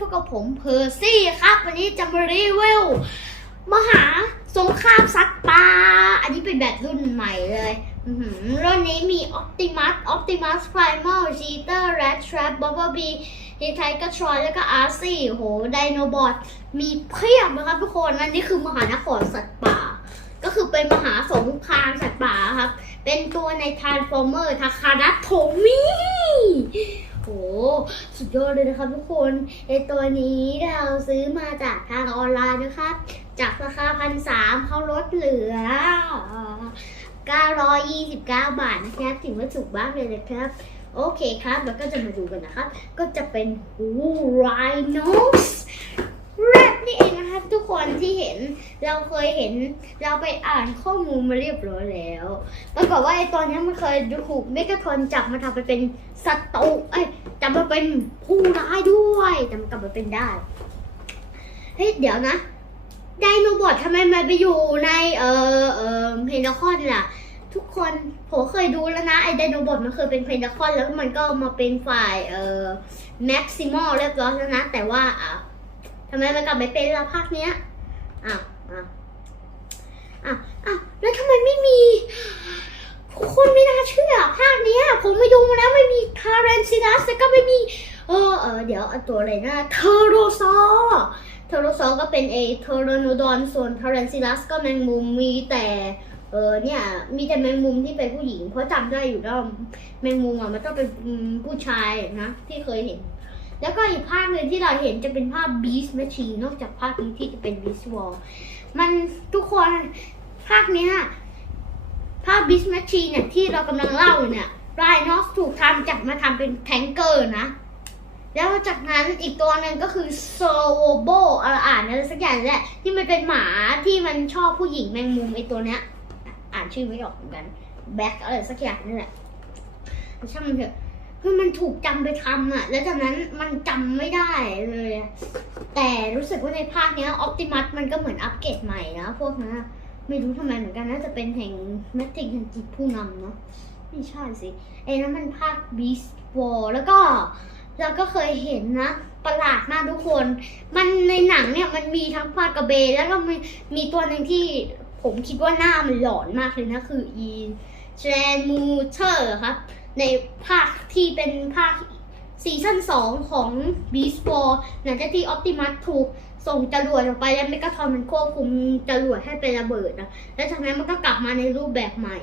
พวกกับผมเพอร์ซี่ครับ วันนี้จะมารีวิวมหาสงครามสัตว์ป่าอันนี้เป็นแบบรุ่นใหม่เลยรุ่นนี้มี Optimus Optimus Primal Cheetah Rat Trap Bumblebee ทีไทก็ทรอยแล้วก็อาร์ซี่โหไดโนบอทมีเพียบนะครับทุกคนอันนี้คือมหานครสัตว์ป่า ก็คือเป็นมหาสงครามสัตว์ป่าครับ เป็นตัวใน Transformer ทาคานัโทมิโหสุด ยอดเลยนะครับทุกคนไอตัวนี้เราซื้อมาจากทางออนไลน์นะครับ จากราคาพันสามเขาลดเหลือ 929 บาทนะครับถือว่าถูกมากเลยนะครับ โอเคครับแล้วก็จะมาดูกันนะครับ ก็จะเป็นหูไรโนสแรดนี่เองนะครับทุกคนที่เห็นเราเคยเห็นเราไปอ่านข้อมูลมาเรียบร้อยแล้วปรากฏว่าไอ้ตอนนี้มันเคยถูกเมกาทอนจับมาทำไปเป็นศัตรูเอ้ ยจับมาเป็นผู้ร้ายด้วยแต่มันกลับมาเป็นได้เฮ้ยเดี๋ยวนะไดโนบอททำไมมันไปอยู่ในเออเออเพนทคอนล่ะ ทุกคนผมเคยดูแล้วนะไอ้ไดโนบอทมันเคยเป็นเพนทคอนแล้วมันก็มาเป็นฝ่ายเออแม็กซิมอลเรียบร้อยแล้วนะ แต่ว่าอะทำไมมันกลับไปเป็นละภาคเนี้ยอ้าวอ้าวอ้าวอ้าวแล้วทำไมไม่มี ทุกคนไม่น่าเชื่อภาคนี้ผมไปดูมาแล้วไม่มีคาร์เรนซินัสแล้วก็ไม่มี เออเออเดี๋ยวตัวอะไรนะเทโรซอร์เทโรซอร์ก็เป็นเอเทโรโนดอนส่วนคาร์เรนซินัสก็แมงมุมมีแต่เออเนี่ยมีแต่แมงมุมที่เป็นผู้หญิง เพราะจำได้อยู่แล้วแมงมุมอะมันต้องเป็นผู้ชายนะที่เคยเห็น แล้วก็อีกภาคหนึ่งที่เราเห็นจะเป็นภาพ Beast Machine นอกจากภาคนี้ที่จะเป็น Beast Wall มันทุกคนภาคนี้ ภาพ Beast Machine เนี่ยที่เรากำลังเล่าเนี่ยไรนอสถูกทำจากมาทำเป็นแทงเกอร์นะ แล้วจากนั้นอีกตัวหนึ่งก็คือโซโบอะไรอ่านอะไรสักอย่างนี่แหละที่มันเป็นหมาที่มันชอบผู้หญิงแมงมุมไอตัวเนี้ย อ่านชื่อไม่ออกเหมือนกันแบ็คอะไรสักอย่างนี่แหละช่างมันเถอะคือมันถูกจำไปทำอะแล้วจากนั้นมันจำไม่ได้เลย แต่รู้สึกว่าในภาคเนี้ยออ t ติมัสมันก็เหมือนอัปเกรดใหม่นะพวกนั้น ไม่รู้ทำไมเหมือนกันน่าจะเป็นแห่งแมทริกแห่งจิตผู้นำเนาะไม่ใช่สิไอ้นั้นมันภาคบีสบอลแล้วก็เราก็เคยเห็นนะ ประหลาดมากทุกคน มันในหนังเนี่ยมันมีทั้งภากระเบนแล้วก็มีมีตัวหนึ่งที่ผมคิดว่าหน้ามันหลอนมากเลยนะ คืออีแจนมูเทอร์ครับ ในภาคที่เป็นภาคซีซั่นสองของบีสบอลหลังจากที่ออ t ติมัสถูก ส่งจรวดออกไปแล้วเมกาทอนมันควบคุมจรวดให้ไประเบิดนะแล้วจากนั้นมันก็กลับมาในรูปแบบใหม่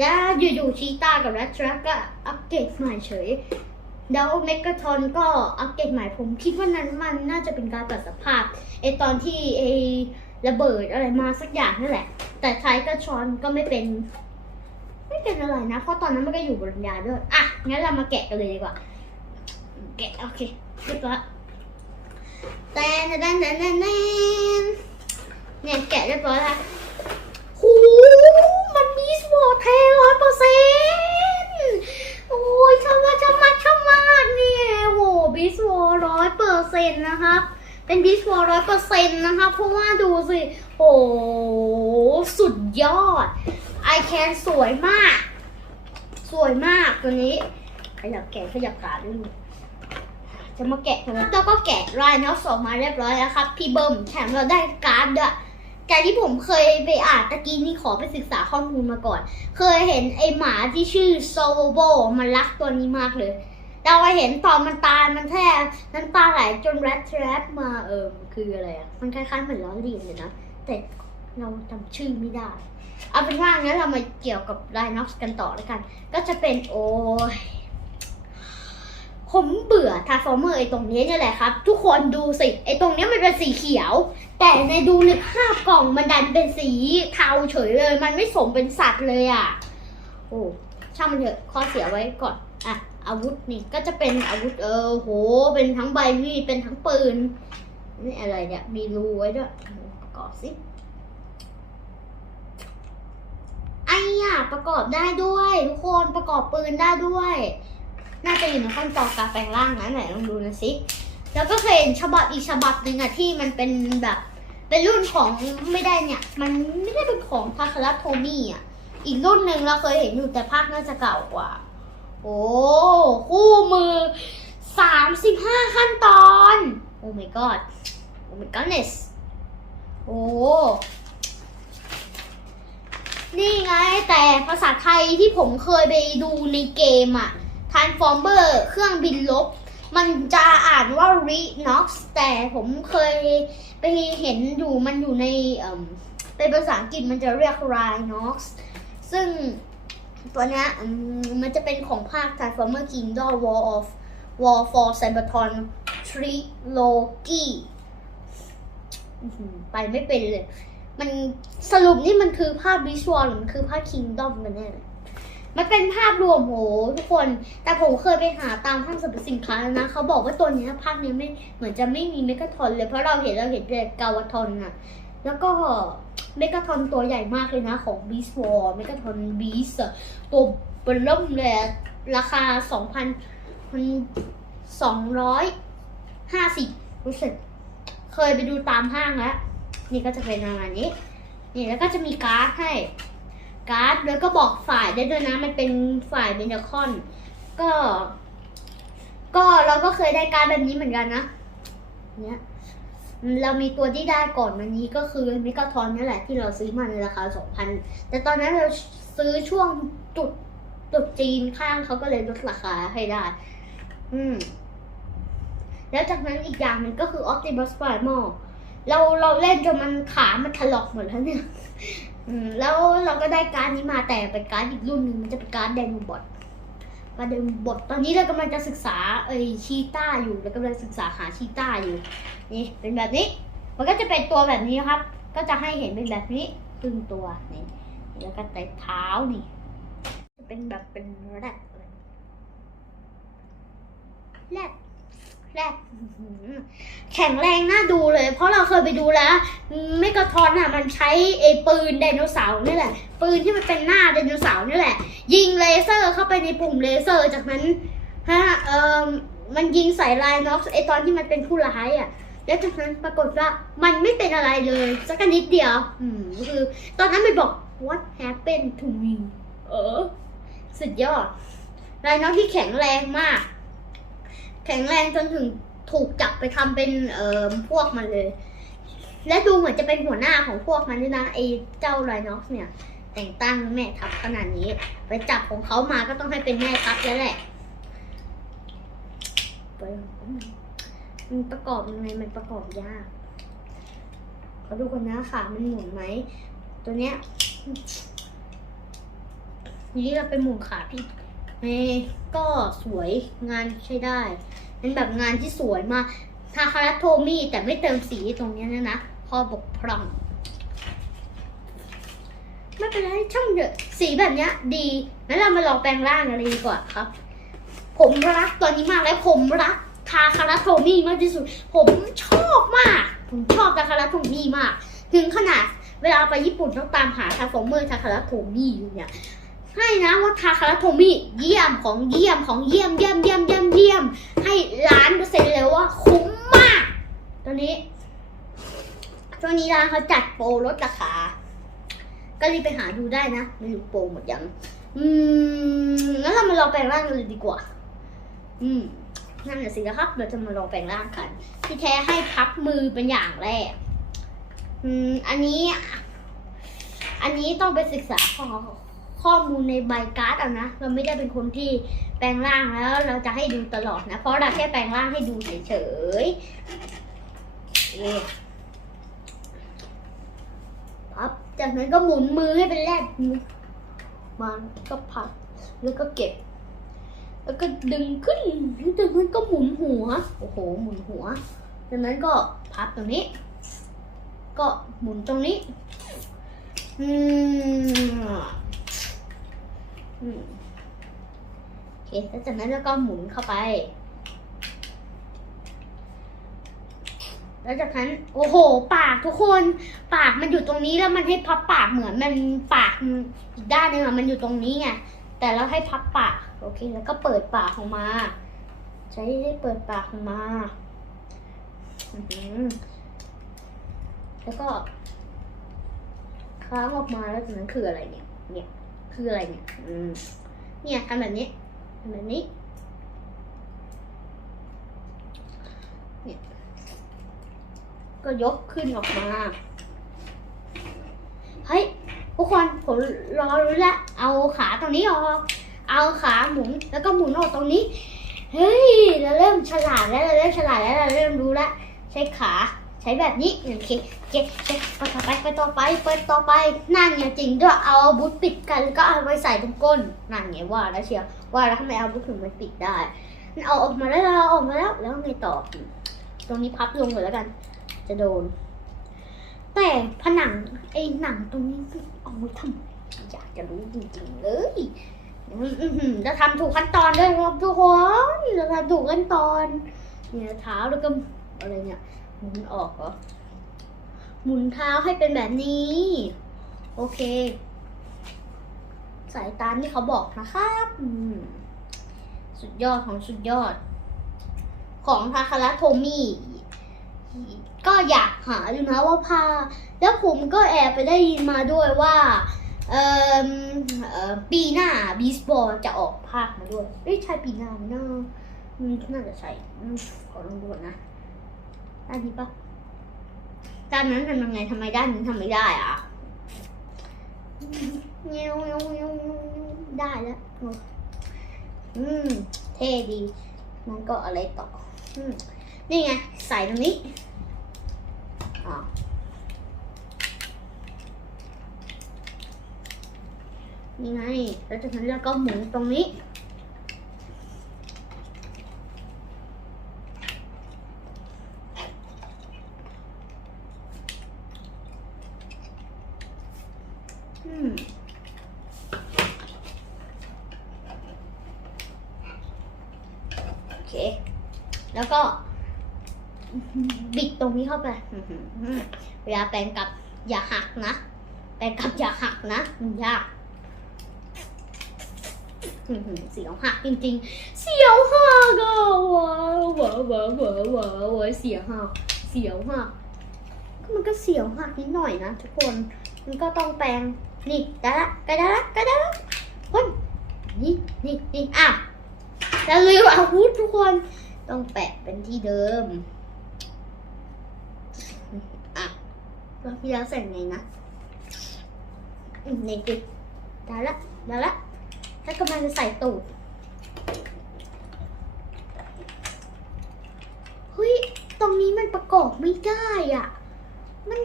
แล้วอยู่ๆชีตากับแรดทรัคก็อัปเกรดใหม่เฉยแล้วเมกาทอนก็อัปเกรดใหม่ผมคิดว่านั้นมันน่าจะเป็นการตัดสภาพไอตอนที่ไอระเบิดอะไรมาสักอย่างนั่นแหละ แต่ไทกาทรอนก็ไม่เป็น ไม่เป็นอะไรนะ เพราะตอนนั้นมันก็อยู่บนยาด้วย อะ งั้นเรามาแกะกันเลยดีกว่า แกะ โอเคเรียบร้อย แตนแตนแตนแตนแตนเนี่ยแกะเรียบร้อยแล้วหูมันมีสวอเทลร้อยเปอร์เซ็นต์โอ้ยชะมัดชะมัดชะมัดเนี่ยโหบิสวอร้อยเปอร์เซ็นต์นะครับ เป็นบิสวอร้อยเปอร์เซ็นต์นะคะเพราะว่าดูสิ โอ้สุดยอดไอแคนสวยมาก สวยมากตัวนี้ขยับแกะขยับขาด้วย จะมาแกะกันแล้วก็แกะรายนอสออกมาเรียบร้อยแล้วครับ พี่เบิ้มแถมเราได้การ์ดด้วยการที่ผมเคยไปอ่านตะกี้นี่ขอไปศึกษาข้อมูลมาก่อน เคยเห็นไอหมาที่ชื่อโซโบมันรักตัวนี้มากเลยเราไปเห็นตอนมันตายมันแทบน้ำตาไหลจนแรดแรปมาเออคืออะไรอะ มันคล้ายๆเหมือนล้อเลียนเลยนะ แต่เราจำชื่อไม่ได้ เอาเป็นว่างั้นเรามาเกี่ยวกับไ i น็อกกันต่อแล้วกัน ก็จะเป็นโอ้ย ผมเบื่อทาร์ฟอร์เมอร์ไอ้ตรงนี้นี่แหละครับ ทุกคนดูสิ ไอ้ตรงนี้มันเป็นสีเขียว แต่ในดูในภาพกล่องมันดันเป็นสีเทาเฉยเลย มันไม่สมเป็นสัตว์เลยอะ โอ้ช่างมันเถอะข้อเสียไว้ก่อน อะ อาวุธนี่ก็จะเป็นอาวุธเออโห เป็นทั้งใบมีดเป็นทั้งปืน นี่อะไรเนี่ย มีรูไว้ด้วยประกอบสิไอ้อะประกอบได้ด้วย ทุกคนประกอบปืนได้ด้วย น่าจะอยู่ในขั้นตอนการแปลงร่างนะไหนลองดูนะสิแล้วก็เคยเห็นฉบับอีกฉบับหนึ่งอะที่มันเป็นแบบ เป็นรุ่นของไม่ได้เนี่ย มันไม่ได้เป็นของพาคาราโทมี่อะอีกรุ่นหนึ่งเราเคยเห็นอยู่แต่ภาคน่าจะเก่ากว่า โอ้คู่มือสามสิบห้าขั้นตอน โอ้ my god โอ้ my goodness โอ้นี่ไงแต่ภาษาไทยที่ผมเคยไปดูในเกมอะ Transformer เครื่องบินลบ มันจะอ่านว่า Renox แต่ผมเคยไปเห็นอยู่มันอยู่ในเอิ่มเป็นภาษาอังกฤษมันจะเรียก Rhinox ซึ่งตัวนี้มันจะเป็นของภาค Transformer Kingdom War of War for Cybertron Trilogy ไปไม่เป็นเลย มันสรุปนี่มันคือภาพวิชวลหรือมันคือภาพ Kingdom กันแน่เลย มันเป็นภาพรวมโหทุกคน แต่ผมเคยไปหาตามห้างสรรพสินค้าแล้วนะเขาบอกว่าตัวนี้ภาคนี้ไม่เหมือนจะไม่มีเมกาทอนเลยเพราะเราเห็นเราเห็นแต่กาวาทอนอะแล้วก็เมกาทอนตัวใหญ่มากเลยนะของบีสวอร์เมกาทอนบีสตัวเบลเริ่มเลยราคาสองพันสองร้อยห้าสิบรู้สึก เคยไปดูตามห้างแล้วนี่ก็จะเป็นประมาณนี้ นี่แล้วก็จะมีการ์ดให้ การ์ดแล้วก็บอกฝ่ายได้ด้วยนะ มันเป็นฝ่ายเบนคอน ก็ ก็เราก็เคยได้การ์ดแบบนี้เหมือนกันนะเนี่ยเรามีตัวที่ได้ก่อนวันนี้ก็คือมิกาทอนนี่แหละที่เราซื้อมาในราคาสองพันแต่ตอนนั้นเราซื้อช่วงจุดจุดจีนข้างเขาก็เลยลดราคาให้ได้ อืม แล้วจากนั้นอีกอย่างหนึ่งก็คือ Optimus Prime เราเราเล่นจนมันขามันถลอกหมดแล้วเนี่ย อืมแล้วเราก็ได้การดนี้มาแต่เป็นการดอีกรุ่นหนึ่งมันจะเป็นการดไดโนบอทการดไดโนบอทตอนนี้เรากำลังจะศึกษาเอชีต้าอยู่เรากำลังศึกษาหาชีต้าอยู่ นี่เป็นแบบนี้ มันก็จะเป็นตัวแบบนี้ครับ ก็จะให้เห็นเป็นแบบนี้ครึ่งตัวนี่แล้วก็แต่เท้านี่จะเป็นแบบเป็นแรดแรด แรดอื้อหือแข็งแรงน่าดูเลย เพราะเราเคยไปดูแล้วเมกาทอนอะ มันใช้ไอ้ปืนไดโนเสาร์นี่แหละ ปืนที่มันเป็นหน้าไดโนเสาร์นี่แหละ ยิงเลเซอร์เข้าไปในปุ่มเลเซอร์จากนั้นฮะเออมันยิงใส่ไลน์น็อกไอตอนที่มันเป็นผู้ร้ายอะ แล้วจากนั้นปรากฏว่ามันไม่เป็นอะไรเลยสักนิดเดียว อืมก็คือ ตอนนั้นมันบอก what happened to me เออ สุดยอดไลน์น็อกที่แข็งแรงมาก แข็งแรงจนถึงถูกจับไปทำเป็นเอ่อพวกมันเลย และดูเหมือนจะเป็นหัวหน้าของพวกมันด้วยนะไอ้เจ้าไลน็อกเนี่ย แต่งตั้งแม่ทัพขนาดนี้ ไปจับของเขามาก็ต้องให้เป็นแม่ทัพแล้วแหละมันประกอบยังไงมันประกอบยากเขาดูกันนะค่ะมันหมุนไหมตัวเนี้ยนี่เราไปหมุนขาพี่ เอก็สวยงานใช้ได้ เป็นแบบงานที่สวยมาทาคาราโทมี่แต่ไม่เติมสีตรงเนี้ยนะนะข้อบกพร่องไม่เป็นไรช่างเถอะสีแบบเนี้ย ดีงั้นเรามาลองแปลงร่างกันเลยดีกว่าครับ ผมรักตัวนี้มากและผมรักทาคาราโทมี่มากที่สุด ผมชอบมาก ผมชอบทาคาราโทมี่มาก ถึงขนาดเวลาไปญี่ปุ่นต้องตามหาทาฟอร์เมอร์ทาคาราโทมี่อยู่เนี่ย ให้นะว่าทาคาราโทมี่เยี่ยมของเยี่ยมของเยี่ยมเยี่ยมเยี่ยมเยี่ยมเยี่ยมให้ล้านเปอร์เซ็นต์เลยว่าคุ้มมาก ตัวนี้ช่วงนี้ร้านเขาจัดโปรลดราคา ก็รีบไปหาดูได้นะไม่รู้โปรหมดยัง อืมงั้นเรามาลองแปลงร่างกันเลยดีกว่า อืมนั่นแหละสินะครับเราจะมาลองแปลงร่างกันที่แท้ให้พับมือเป็นอย่างแรก อืม อันนี้ อันนี้ต้องไปศึกษาข้อ ข้อมูลในใบการ์ดเอานะ เราไม่ได้เป็นคนที่แปลงร่างแล้ว เราจะให้ดูตลอดนะ เพราะเราแค่แปลงร่างให้ดูเฉยๆเอ๊ะพับจากนั้นก็หมุนมือให้เป็นแรดมันก็พับแล้วก็เก็บ แล้วก็ดึงขึ้นจากนั้นก็หมุนหัว โอ้โห หมุนหัว จากนั้นก็พับตรงนี้ ก็หมุนตรงนี้ อืม โอเคแล้วจากนั้นแล้วก็หมุนเข้าไป แล้วจากนั้น โอ้โห ปากทุกคน ปากมันอยู่ตรงนี้แล้วมันให้พับปากเหมือนมันปากอีกด้านหนึงอะมันอยู่ตรงนี้ไง แต่เราให้พับปาก โอเค แล้วก็เปิดปากออกมา ใช้ให้เปิดปากออกมาแล้วก็ค้างออกมาแล้วจากนั้นคืออะไรเนี่ย เนี่ย คืออะไรเนี่ยอืมเนี่ยทำแบบนี้ทำแบบนี้เนี่ยก็ยกขึ้นออกมา เฮ้ยทุกคนผมรอรู้แล้ว เอาขาตรงนี้ออก เอาขาหมุนแล้วก็หมุนออกตรงนี้ เฮ้ย เราเริ่มฉลาดแล้ว เราเริ่มฉลาดแล้ว เราเริ่มรู้แล้วใช้ขา ใช้แบบนี้โอเคโอเคโอเคไปต่อไปไปต่อไปไปต่อไปนั่นไงจริงด้วยเอาอาวุธปิดกันแล้วก็เอาไว้ใส่ตรงก้นนั่นไงว่าแล้วเชียวว่าแล้วทำไมเอาอาวุธถึงมันปิดได้มันเอาออกมาแล้วเราออกมาแล้วแล้วไงต่อ ตรงนี้พับลงเลยแล้วกัน จะโดน แต่ผนังไอ้หนังตรงนี้เอาไว้ทำอยากจะรู้จริงๆเลยอืมอื้อหือจะทำถูกขั้นตอนด้วยครับทุกคนจะทำถูกขั้นตอน เนี่ยเท้าแล้วก็อะไรเนี่ย หมุนออกเหรอ หมุนเท้าให้เป็นแบบนี้ โอเค สายตามที่เขาบอกนะครับสุดยอดของสุดยอด ของทาคาระโทมี่ก็อยากหาอยู่นะว่าผ้าแล้วผมก็แอบไปได้ยินมาด้วยว่าเออเออปีหน้าบีสบอลจะออกภาคมาด้วยเอ้ยใช่ปีหน้าน่าอืมน่าจะใช่ขอลองดูนะ ด้านนี้ปะด้านนั้นทำยังไงทำไมด้านนี้ทำไม่ได้อะเงี้ยวเงี้ยวเงี้ยวเงี้ยวได้แล้วอืมเท่ดีมันก็อะไรต่ออืมนี่ไงใส่ตรงนี้อะนี่ไงแล้วจากนั้นเราก็หมุนตรงนี้ โอเค แล้วก็ บิดตรงนี้เข้าไป เวลาแปลงกับอย่าหักนะ แปลงกับอย่าหักนะ มันยากเสียวหักจริงๆ เสียวหักอะว้าวว้าวว้าวว้าวว้าวว้าวเสียวหักเสียวหักก็มันก็เสียวหักนิดหน่อยนะทุกคน มันก็ต้องแปลง นี่ได้ละกล้ได้ละกล้ได้ละเฮ้ยนี่นี่นี่อ้าวจะลืมอาวุธทุกคนต้องแปะเป็นที่เดิมอะแล้วพี่แล้วใส่ไงนะนี่ดิได้ละได้ละถ้ากำลังจะใส่ตูดเฮ้ย ตรงนี้มันประกอบไม่ได้อะ มัน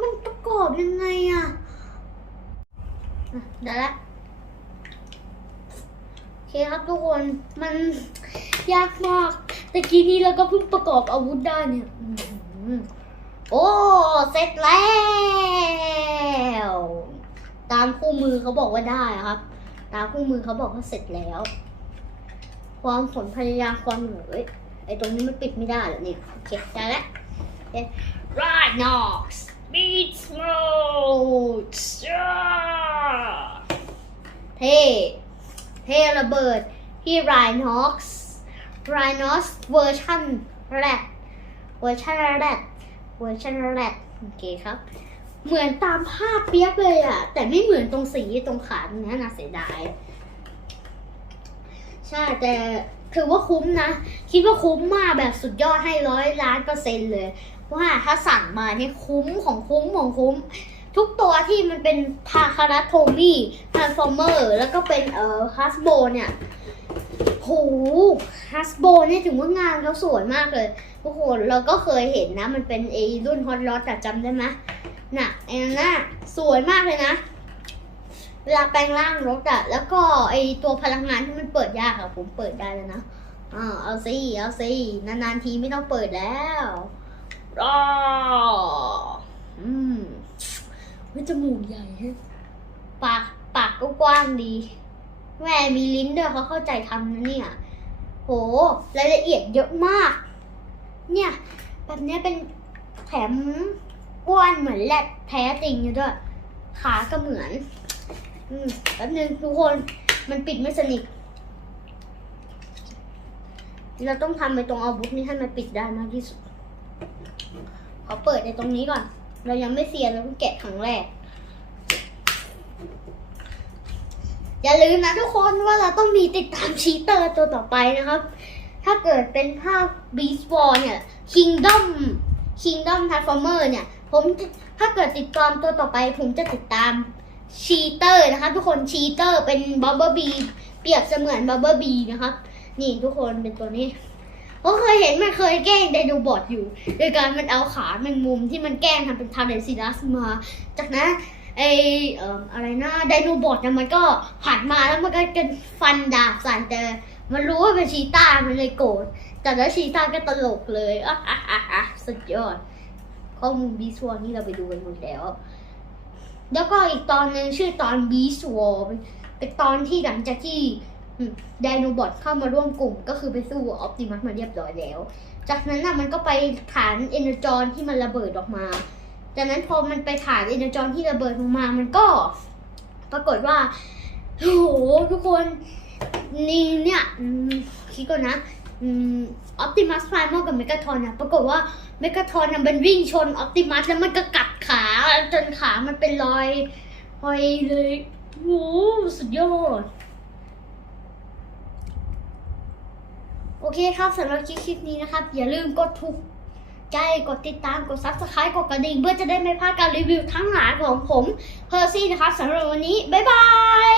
มันประกอบยังไงอะ ได้ละโอเคครับทุกคนมันยากมากแต่กี้นี้เราก็เพิ่งประกอบอาวุธได้เนี่ยโอ้เสร็จแล้ว ตามคู่มือเขาบอกว่าได้ครับ ตามคู่มือเขาบอกว่าเสร็จแล้ว ความผลพยายามความเหนื่อยไอ้ตรงนี้มันปิดไม่ได้เหรอเนี่ยโอเคได้แล้ว right Nox beat mode เท่เทระเบิดที่ Rhinox Rhinox เวอร์ชันแรกเวอร์ชันแรกเวอร์ชันแรกโอเคครับ เหมือนตามภาพเปียกเลยอะแต่ไม่เหมือนตรงสีตรงขาตรงนี้นะเสียดาย ใช่แต่ถือว่าคุ้มนะ คิดว่าคุ้มมากแบบสุดยอดให้ร้อยล้านเปอร์เซ็นต์เลย ว่าถ้าสั่งมาเนี่ยคุ้มของคุ้มของคุ้ม ทุกตัวที่มันเป็นทาคาราโทมี่ทาร์ฟอร์เมอร์แล้วก็เป็นเอ่อฮัสโบเนี่ยโหฮัสโบเนี่ยถึงว่างานเขาสวยมากเลยทุกคนเราก็เคยเห็นนะ มันเป็นไอรุ่นฮอตลอตจำได้ไหมน่ะไอ้นั่นน่ะสวยมากเลยนะ เวลาแปลงร่างรถอะแล้วก็ไอตัวพลังงานที่มันเปิดยากอะผมเปิดได้แล้วนะอ่าเอาสิเอาสินานๆทีไม่ต้องเปิดแล้ว รออืมเฮ้ยจมูกใหญ่ฮะปากปากก็กว้างดี แม่มีลิ้นด้วยเขาเข้าใจทำนะเนี่ย โหรายละเอียดเยอะมาก เนี่ยแบบเนี้ยเป็นแถมกว้านเหมือนแรดแท้จริงอยู่ด้วย ขาก็เหมือน อืมแป๊บนึงทุกคนมันปิดไม่สนิท เราต้องทำไปตรงอาวุธนี้ให้มันปิดได้มากที่สุด ขอเปิดในตรงนี้ก่อน เรายังไม่เสียเราเพิ่งแกะครั้งแรก อย่าลืมนะทุกคนว่าเราต้องมีติดตามชีเตอร์ตัวต่อไปนะครับ ถ้าเกิดเป็นภาค Beast War เนี่ย Kingdom Kingdom Transformer เนี่ย ผมถ้าเกิดติดตามตัวต่อไป ผมจะติดตามชีเตอร์นะคะทุกคนชีเตอร์เป็นบับเบิลบีเปรียบเสมือนบับเบิลบีนะครับนี่ทุกคนเป็นตัวนี้ ผมเคยเห็นมันเคยแกล้งไดโนบอทอยู่ โดยการมันเอาขาแมงมุมที่มันแกล้งทำเป็นทาเดซิลัสมา จากนั้นไอเอ่ออะไรนะไดโนบอทเนี่ยมันก็หันมาแล้วมันก็กันฟันดาบใส่แต่มันรู้ว่าเป็นชีต้ามันเลยโกรธจากนั้นชีต้าก็ตลกเลยอะอะอะอะสุดยอดข้อมูลบีสวอนี่เราไปดูกันหมดแล้ว แล้วก็อีกตอนหนึ่งชื่อตอนบีสวอเป็นตอนที่หลังจากที่ ไดโนบอทเข้ามาร่วมกลุ่ม ก็คือไปสู้ออปติมัสมาเรียบร้อยแล้ว จากนั้นน่ะมันก็ไปฐานเอเนจอนที่มันระเบิดออกมา จากนั้นพอมันไปฐานเอเนจอนที่ระเบิดออกมา มันก็ ปรากฏว่าโอ้โหทุกคนนี่เนี่ยคิดก่อนนะออปติมัสไฟมอกับเมกาทอนนะปรากฏว่าเมกาทอนน่ะมันวิ่งชนออปติมัสแล้วมันก็กัดขาจนขามันเป็นรอยรอยเลยโอ้โหสุดยอด อเคครับสำหรับคลิปคลิปนี้นะครับ อย่าลืมกดถูกใจกดติดตามกด subscribe กดกระดิ่งเพื่อจะได้ไม่พลาดการรีวิวทั้งหลายของผมเพอร์ซี่นะครับสำหรับวันนี้ บ๊ายบาย